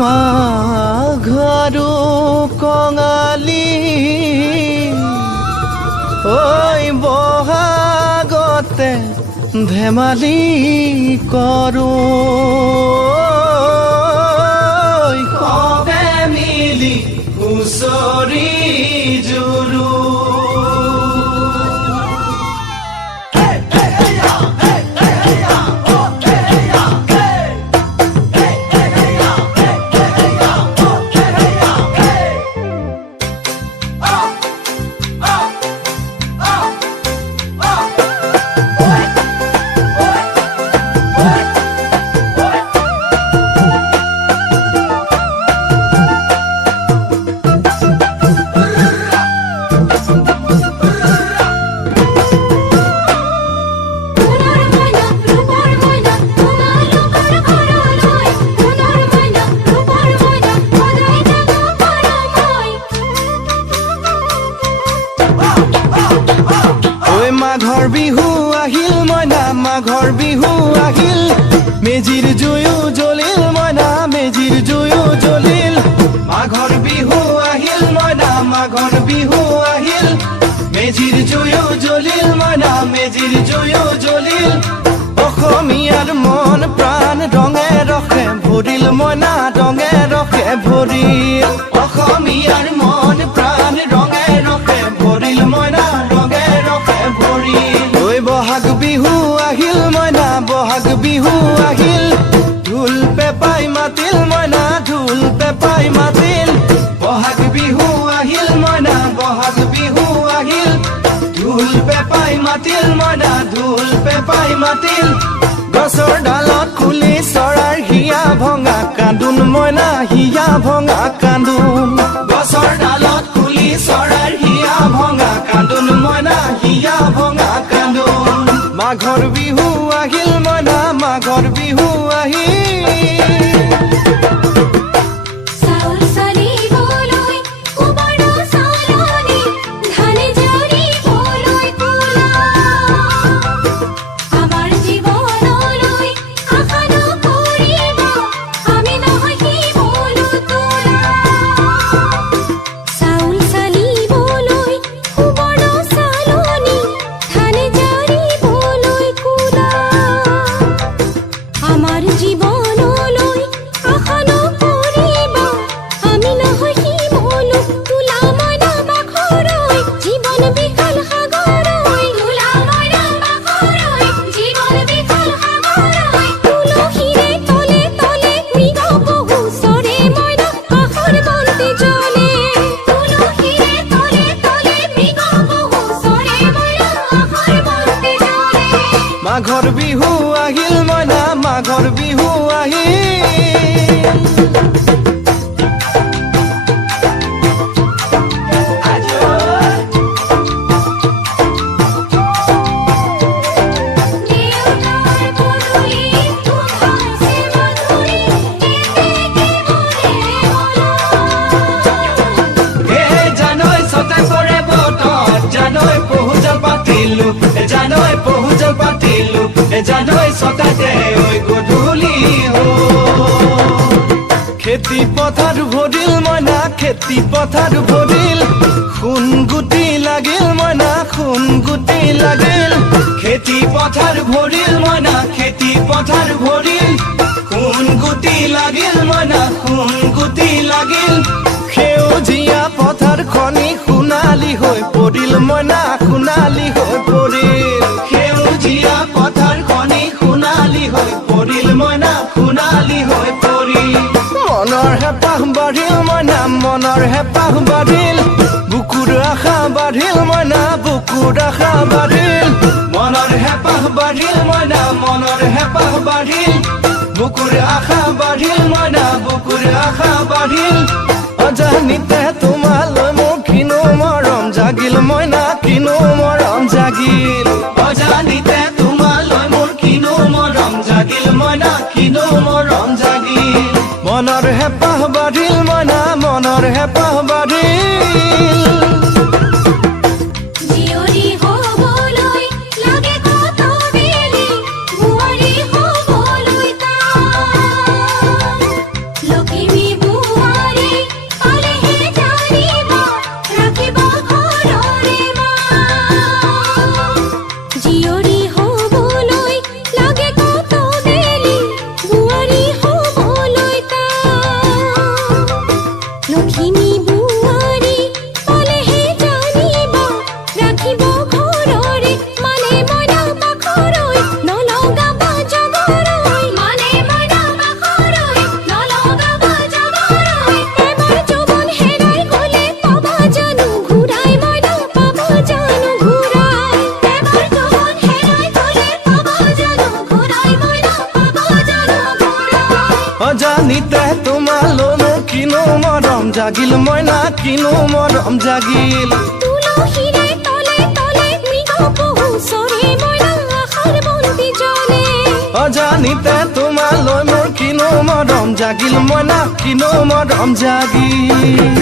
মাঘৰো কঙালী ঐ বহাগতে ধেমালি কৰোঁ সবে মিলি হুঁচৰি জুৰো মাঘৰ বিহু আহিল মইনা মাঘৰ বিহু আহিল মেজিৰ জুয়ো জ্বলিল মইনা মেজিৰ জুয়ো জ্বলিল মাঘৰ বিহু আহিল মইনা মাঘৰ বিহু আহিল মেজিৰ জুয়ো জ্বলিল মইনা মেজিৰ জুয়ো জ্বলিল অসমীয়াৰ মন প্ৰাণ ৰঙে ৰখে ভৰিল মইনা ৰঙে ৰখে ভৰিল অসমীয়াৰ মন প্ৰাণ ৰঙে ৰখে ভৰিল মইনা ৰঙে ৰখে ভৰিল ঐ বহাগ বিহু আহিল মইনা বহাগ বিহু আহিল ঢোল পেপাই মাতিল মইনা ঢোল পেপাই মাতিল বহাগ বিহু আহিল মইনা বহাগ বিহু আহিল ঢোল পেপাই মাতিল মইনা ঢোল পেপাই মাতিল গছৰ ডালত খুলি চৰাৰ হিয়া ভঙা কান্দোন মইনা হিয়া ভঙা কান্দোন গছৰ ডালত খুলি চৰাৰ হিয়া ভঙা কান্দোন মইনা হিয়া ভঙা কান্দোন মাঘৰ বিহু আহিল মইনা মাঘৰ বিহু আহিল মাঘৰ বিহু আহিল মইনা মাঘৰ বিহু আহিল জানৈ সতাতে ওই গধূলি খেতি পথাৰ ভৰিল মইনা খেতি পথাৰ ভৰিল খুন গুটি লাগিল মইনা খুন গুটি লাগিল খেতি পথাৰ ভৰিল মইনা খেতি পথাৰ ভৰিল খুন গুটি লাগিল মইনা খুন গুটি লাগিল সেউজীয়া পথাৰ খনি সোণালী হৈ পৰিল মইনা সোণালী হৈ পৰিল সেউজীয়া পথাৰ খনি সোণালী হৈ পৰিল মইনা সোণালী হৈ পৰিল মনৰ হেঁপাহ বাঢ়িল মইনা মনৰ হেঁপাহ বাঢ়িল বুকুৰ আশা বাঢ়িল মইনা বুকুৰ আশা বাঢ়িল মনৰ হেঁপাহ বাঢ়িল মইনা মনৰ হেঁপাহ বাঢ়িল বুকুৰ আশা বাঢ়িল মইনা বুকুৰ আশা বাঢ়িল অজানিতে তোমালৈ মোৰ কিনো মৰম জাগিল মইনা কিনো মৰম জাগিল অজানিতে তোমালৈ মোৰ কিনো মৰম জাগিল মইনা কিনো মৰম জাগিল মনৰ হেঁপাহ বাঢ়িল মইনা মনৰ হেঁপাহ বাঢ়িল Give me কিনো মৰম জাগিল মইনা কিনো মৰম জাগিল তুলসীৰে তলে তলে মৃগ পহু চৰে মইনা আশাৰ বন্তি জ্বলে অজানিতে তোমালৈ মোৰ কিনো মৰম জাগিল মইনা কিনো মৰম জাগিল